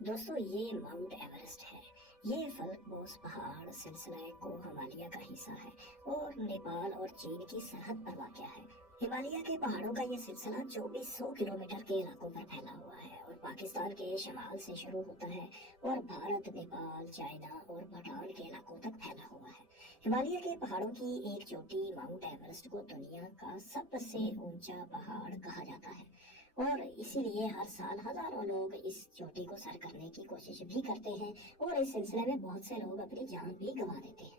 दोस्तों ये mount Everest है। ये फलक बोस पहाड़ सिलसिला को हिमालय का हिस्सा है और नेपाल और चीन की सरहद पर वाक़या है। हिमालय के पहाड़ों का ये सिलसिला 2400 किलोमीटर के इलाकों पर फैला हुआ है और पाकिस्तान के शमाल से शुरू होता है और भारत, नेपाल, चाइना और भूटान के इलाकों तक फैला हुआ है। हिमालय के पहाड़ों की एक चोटी माउंट एवरेस्ट को दुनिया का सबसे ऊंचा पहाड़ कहा जाता है और इसीलिए हर साल हजारों लोग इस चोटी को सर करने की कोशिश भी करते हैं और इस सिलसिले में बहुत से लोग अपनी जान भी गंवा देते हैं।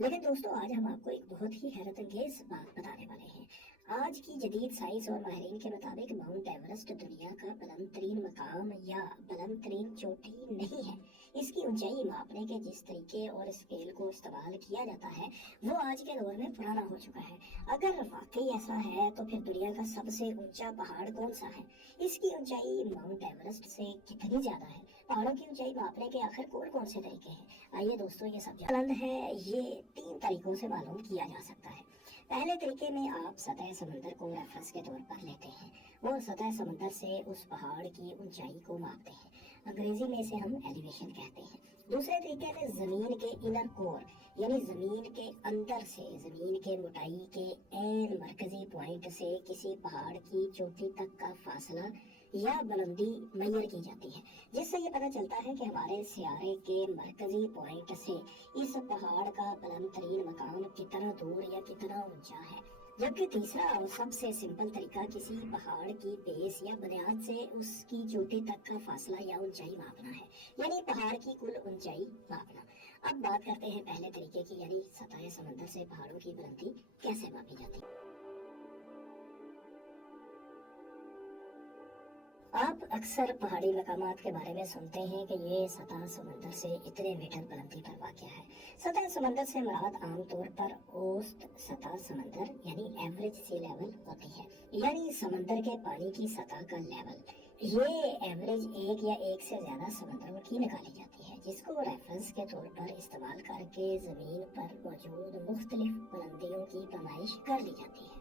लेकिन दोस्तों आज हम आपको एक बहुत ही हैरत अंगेज बात बताने वाले हैं। आज की जदीद साइंस और माहिरीन के मुताबिक माउंट एवरेस्ट दुनिया का बुलंद तरीन मकाम या बुलंद तरीन चोटी नहीं है। इसकी ऊंचाई मापने के जिस तरीके और स्केल को इस्तेमाल किया जाता है वो आज के दौर में पुराना हो चुका है। अगर वाकई ऐसा है तो फिर दुनिया का सबसे ऊंचा पहाड़ कौन सा है? इसकी ऊंचाई माउंट एवरेस्ट से कितनी ज्यादा है? पहाड़ों की ऊंचाई मापने के आखिर कौन से तरीके हैं? आइए दोस्तों ये सब बुलंद है ये 3 तरीकों से मालूम किया जा सकता है। पहले तरीके में आप सतह समंदर को रेफरेंस के तौर पर लेते हैं और सतह समंदर से उस पहाड़ की ऊंचाई को मापते हैं। अंग्रेजी में इसे हम एलिवेशन कहते हैं। दूसरे तरीके में जमीन के इनर कोर यानी जमीन के अंदर से जमीन के मोटाई के एन मरकजी पॉइंट से किसी पहाड़ की चोटी तक का फासला या बुलंदी मैयर की जाती है, जिससे ये पता चलता है कि हमारे सियारे के मरकजी पॉइंट से इस पहाड़ का बुलंद तरीन मकाम कितना दूर या कितना ऊंचा है। जबकि तीसरा और सबसे सिंपल तरीका किसी पहाड़ की बेस या बुनियाद से उसकी चोटी तक का फासला या ऊंचाई मापना है, यानी पहाड़ की कुल ऊंचाई मापना। अब बात करते हैं पहले तरीके की, यानी सतह समंदर से पहाड़ों की बुलंदी कैसे मापी जाती है। आप अक्सर पहाड़ी मकामात के बारे में सुनते हैं कि ये सतह समंदर से इतने मीटर बुलंदी पर वाक़या है। सतह समंदर से मुराद आमतौर पर औसत सतह समंदर यानी एवरेज सी लेवल होती है, यानी समंदर के पानी की सतह का लेवल। ये एवरेज एक या एक से ज्यादा समंदरों की निकाली जाती है, जिसको रेफरेंस के तौर पर इस्तेमाल करके जमीन पर मौजूद मुख्तलिफ बुलंदियों की पैमाइश कर ली जाती है।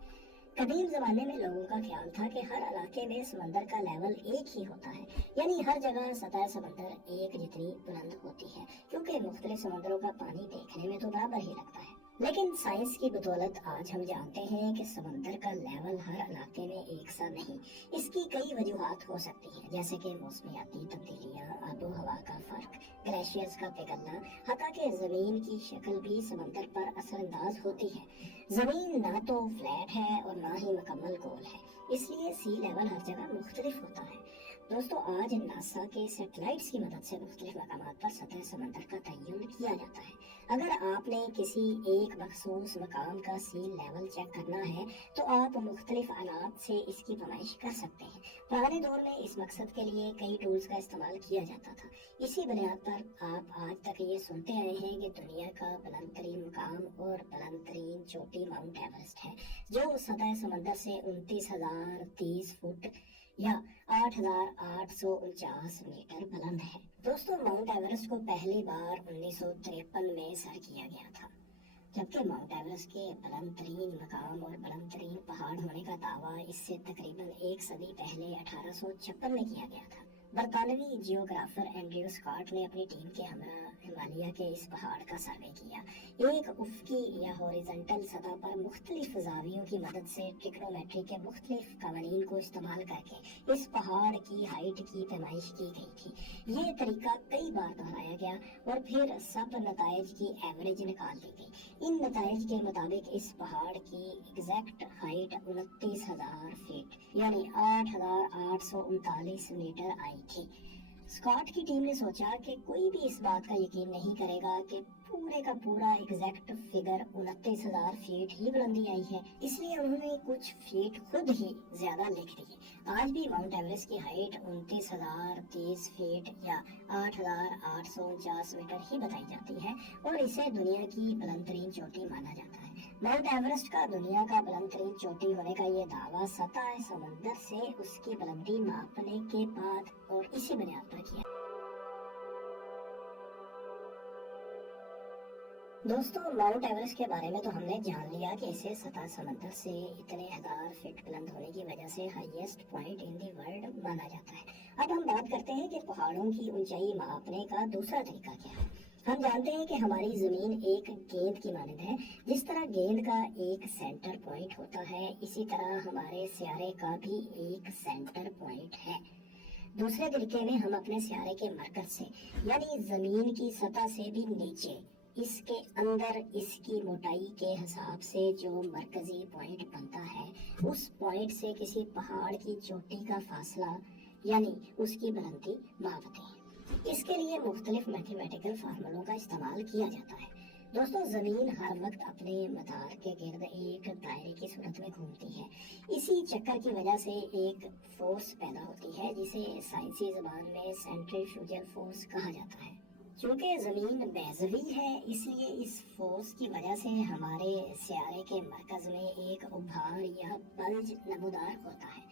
कदीम जमाने में लोगों का ख्याल था कि हर इलाके में समंदर का लेवल एक ही होता है, यानी हर जगह सतह समंदर एक जितनी बुलंद होती है, क्योंकि मुख्तलिफ समंदरों का पानी देखने में तो बराबर ही लगता है। लेकिन साइंस की बदौलत आज हम जानते हैं कि समंदर का लेवल हर इलाके में एक सा नहीं। इसकी कई वजूहात हो सकती हैं, जैसे कि मौसमियाती तब्दीलियां, आबो हवा का फर्क, ग्लेशियर्स का पिघलना, हत्ता कि जमीन की शक्ल भी समंदर पर असरअंदाज होती है। जमीन ना तो फ्लैट है और ना ही मुकम्मल गोल है, इसलिए सी लेवल हर जगह मुख्तलिफ होता है। दोस्तों आज नासा के सैटेलाइट्स की मदद से मुख्तलिफ मकामात पर सतह समंदर का तयन किया जाता है। अगर आपने किसी एक मखसूस मकाम का सी लेवल चेक करना है तो आप मुख्तलिफ आलात से इसकी पैमाइश कर सकते हैं। पुराने दौर में इस मकसद के लिए कई टूल्स का इस्तेमाल किया जाता था। इसी बुनियाद पर आप आज तक ये सुनते आए हैं कि दुनिया का बुलंद तरीन मुकाम और बुलंद तरीन चोटी माउंट एवरेस्ट है, जो सतह समंदर से 29,030 फुट या 8,849 मीटर बुलंद है। दोस्तों माउंट एवरेस्ट को पहली बार 1953 में सर किया गया था, जबकि माउंट एवरेस्ट के बुलंद तरीन मकाम और बुलंद तरीन पहाड़ होने का दावा इससे तकरीबन एक सदी पहले 1856 में किया गया था। बरतानवी जियोग्राफर एंड्रयू स्कॉट ने अपनी टीम के हमरा हिमालय के इस पहाड़ का सर्वे किया। एक उफ़क़ी या हॉरिजॉन्टल सतह पर मुख्तलिफ ज़ावियों की मदद से ट्रिग्नोमेट्री के मुख्तलिफ कवानीन को इस्तेमाल करके इस पहाड़ की हाइट की पैमाइश की गई थी। ये तरीका कई बार दोहराया गया और फिर सब नताइज की एवरेज निकाल दी गई। इन नताइज के मुताबिक इस पहाड़ की एग्जैक्ट हाइट 29,000 फीट यानी 8,839 मीटर आई थी। स्कॉट की टीम ने सोचा कि कोई भी इस बात का यकीन नहीं करेगा कि पूरे का पूरा एग्जैक्ट फिगर 29,000 फीट ही बुलंदी आई है, इसलिए उन्होंने कुछ फीट खुद ही ज्यादा लिख दिए। आज भी माउंट एवरेस्ट की हाइट 29,030 फीट या 8,849 मीटर ही बताई जाती है और इसे दुनिया की बुलंद तरीन चोटी माना जाता है। माउंट एवरेस्ट का दुनिया का बुलंद तरीन चोटी होने का ये दावा सतह समंदर से उसकी बुलंदी मापने के बाद और इसी बुनियाद पर किया। दोस्तों, माउंट एवरेस्ट के बारे में तो हमने जान लिया कि इसे सतह समंदर से इतने हजार फीट बुलंद होने की वजह से highest point in the world माना जाता है। अब हम बात करते हैं कि पहाड़ों की ऊंचाई मापने का दूसरा तरीका क्या है। हम जानते हैं कि हमारी जमीन एक गेंद की मानद है। जिस तरह गेंद का एक सेंटर पॉइंट होता है, इसी तरह हमारे सियारे का भी एक सेंटर पॉइंट है। दूसरे तरीके में हम अपने सियारे के मरकज से यानी जमीन की सतह से भी नीचे इसके अंदर इसकी मोटाई के हिसाब से जो मरकजी पॉइंट बनता है, उस पॉइंट से किसी पहाड़ की चोटी का फासला यानी उसकी बुलंदी मापते हैं। इसके लिए मुख्तलिफ मैथमेटिकल फार्मूलों का इस्तेमाल किया जाता है। दोस्तों, जमीन हर वक्त अपने मदार के गिर्द एक दायरे की सूरत में घूमती है। इसी चक्कर की वजह से एक फोर्स पैदा होती है जिसे साइंसी जबान में सेंट्रीफ्यूगल फोर्स कहा जाता है। चूंकि जमीन बेज़वी है, इसलिए इस फोर्स की वजह से हमारे सियारे के मरकज में एक उभार या बल्ज नमूदार होता है।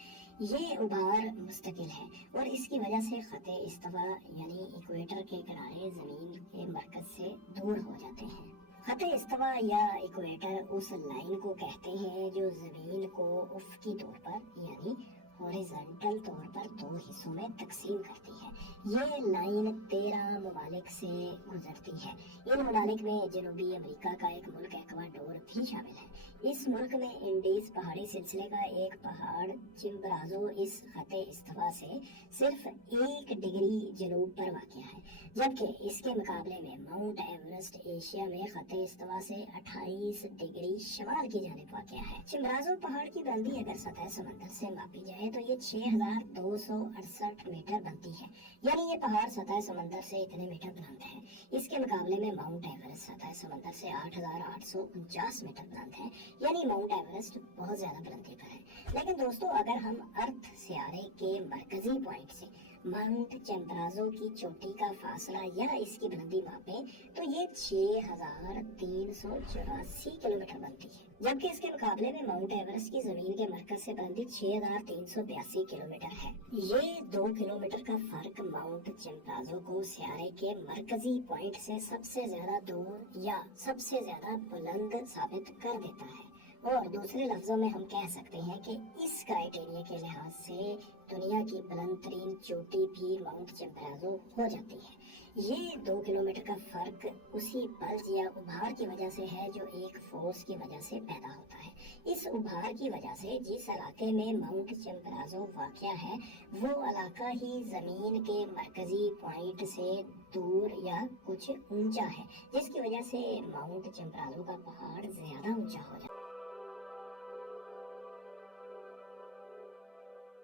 ये उभार मुस्तकिल है और इसकी वजह से खते इस्तवा यानी इक्वेटर के किनारे जमीन के मरकज से दूर हो जाते हैं। खते इस्तवा या इक्वेटर उस लाइन को कहते हैं जो जमीन को उफ़क़ी तौर पर यानी हॉरिजॉन्टल तौर पर दो हिस्सों में तकसीम करती है। ये लाइन 13 ममालिक से गुजरती है। इन ममालिक में जनूबी अमेरिका का एक मुल्क एक्वाडोर भी शामिल है। इस मुल्क में इंडीज पहाड़ी सिलसिले का एक पहाड़ चिम्बराजो इस खते इस्तवा से सिर्फ 1 डिग्री जनूब पर वाक़ है, जबकि इसके मुकाबले में माउंट एवरेस्ट एशिया में खते इस्तवा से 28 डिग्री शमाल की जानिब वाक़ है। चिम्बराजो पहाड़ की बुलंदी अगर सतह समंदर से मापी जाए तो ये 6268 मीटर बनती है, यानी ये पहाड़ सतह समंदर से इतने मीटर बुलंद है। इसके मुकाबले में माउंट एवरेस्ट सतह समंदर से 8849 मीटर बुलंद है, यानी माउंट एवरेस्ट बहुत ज्यादा बुलंदी पर है। लेकिन दोस्तों, अगर हम अर्थ सियारे के मरकजी पॉइंट से माउंट चिम्बराजो की चोटी का फासला या इसकी बुलंदी मापें तो ये 6384 किलोमीटर बनती है, जबकि इसके मुकाबले में माउंट एवरेस्ट की जमीन के मरकज से बुलंदी 6382 किलोमीटर है। ये 2 किलोमीटर का फर्क माउंट चिम्बराजो को सियारे के मरकजी पॉइंट से सबसे ज्यादा दूर या सबसे ज्यादा बुलंद साबित कर देता है। और दूसरे लफ्जों में हम कह सकते हैं कि इस क्राइटेरिया के लिहाज से दुनिया की बुलंद तरीन चोटी भी माउंट चिम्बराजो हो जाती है। ये 2 किलोमीटर का फर्क उसी बल्ज या उभार की वजह से है जो एक फोर्स की वजह से पैदा होता है। इस उभार की वजह से जिस इलाके में माउंट चिम्बराजो वाक़या है, वो इलाका ही जमीन के मरकजी पॉइंट से दूर या कुछ ऊंचा है, जिसकी वजह से माउंट चिम्बराजो का पहाड़ ज्यादा ऊंचा हो जाता है।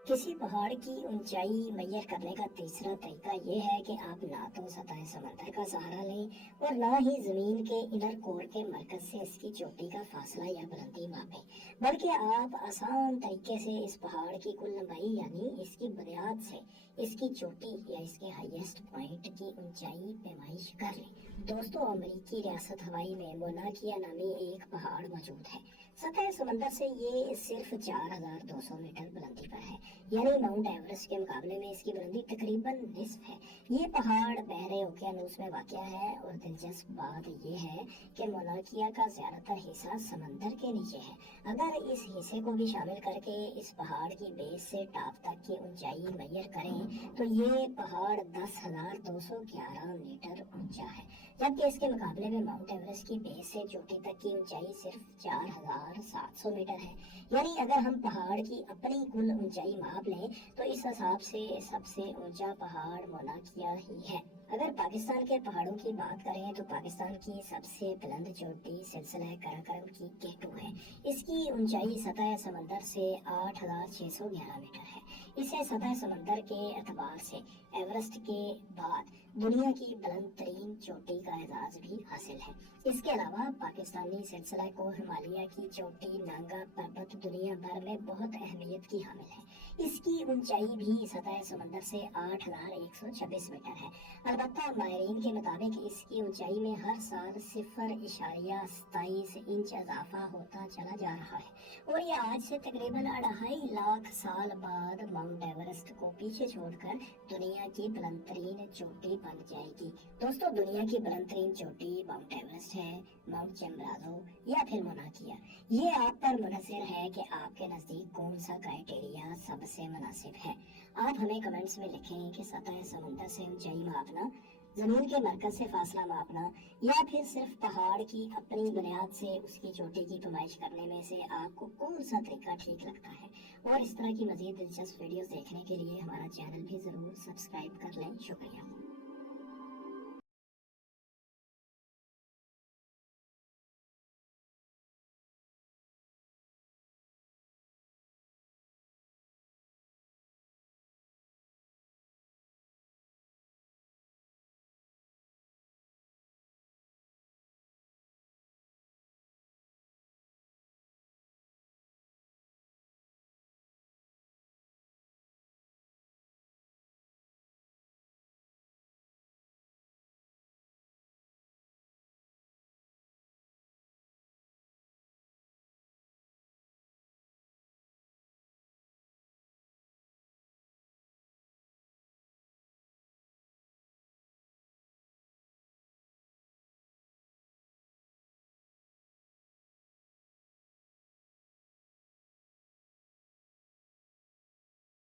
किसी पहाड़ की ऊंचाई मैयर करने का तीसरा तरीका यह है कि आप ना तो सतह समंदर का सहारा लें और ना ही जमीन के इनर कोर के मरकज से इसकी चोटी का फासला या बुलंदी मापें, बल्कि आप आसान तरीके से इस पहाड़ की कुल लंबाई यानी इसकी बुनियाद से इसकी चोटी या इसके हाईएस्ट पॉइंट की ऊंचाई पैमाइश कर लें। दोस्तों, अमेरिकी रियासत हवाई में मोना किया नामी एक पहाड़ मौजूद है। सतह समंदर से ये सिर्फ 4200 मीटर बुलंदी पर है, यानी माउंट एवरेस्ट के मुकाबले में इसकी बुलंदी तकरीबन निस्फ है। ये पहाड़ बहरे ओकियानूस में वाक़या है और दिलचस्प बात यह है कि मोनाकिया का ज्यादातर हिस्सा समंदर के नीचे है। अगर इस हिस्से को भी शामिल करके इस पहाड़ की बेस से टॉप तक की ऊंचाई मैयर करें तो ये पहाड़ 10,211 मीटर ऊंचा है, जबकि इसके मुकाबले में माउंट एवरेस्ट की बेस से चोटी तक की ऊंचाई सिर्फ 4700 मीटर है। यानी अगर हम पहाड़ की अपनी कुल ऊंचाई माप लें तो इस हिसाब से सबसे ऊंचा पहाड़ मोनाकिया ही है। अगर पाकिस्तान के पहाड़ों की बात करें तो पाकिस्तान की सबसे बुलंद चोटी सिलसिला कराकोरम की K2 है। इसकी ऊंचाई सतह समंदर से 8611 मीटर है। इसे सतह समंदर के एतबार से एवरेस्ट के बाद दुनिया की बुलंद तरीन चोटी का एजाज भी हासिल है। इसके अलावा पाकिस्तानी सिलसिला को हिमालय की चोटी नांगा पर्वत दुनिया भर में बहुत अहमियत की हामिल है। इसकी ऊंचाई भी सतह समंदर से 8126 मीटर है। अलबत्ता माहिरीन के मुताबिक इसकी ऊंचाई में हर साल 0.27 इंच इजाफा होता चला जा रहा है और ये आज से तकरीबन 2.5 लाख साल बाद माउंट एवरेस्ट को पीछे छोड़कर दुनिया की बुलंद तरीन चोटी बन जाएगी। दोस्तों, दुनिया की बुलंद तरीन चोटी माउंट एवरेस्ट है, माउंट चेम्बराजो या फिर मोनाकिया। ये आप पर मुनहसर है कि आपके नजदीक कौन सा क्राइटेरिया सबसे मुनासिब है। आप हमें कमेंट्स में लिखें कि सतह समुंदर से ऊंचाई मापना, जमीन के मरकज से फासला मापना, या फिर सिर्फ पहाड़ की अपनी बुनियाद से उसकी चोटी की नुमाइश करने में से आपको कौन सा तरीका ठीक लगता है। और इस तरह की मजीद दिलचस्प वीडियोस देखने के लिए हमारा चैनल भी ज़रूर सब्सक्राइब कर लें। शुक्रिया।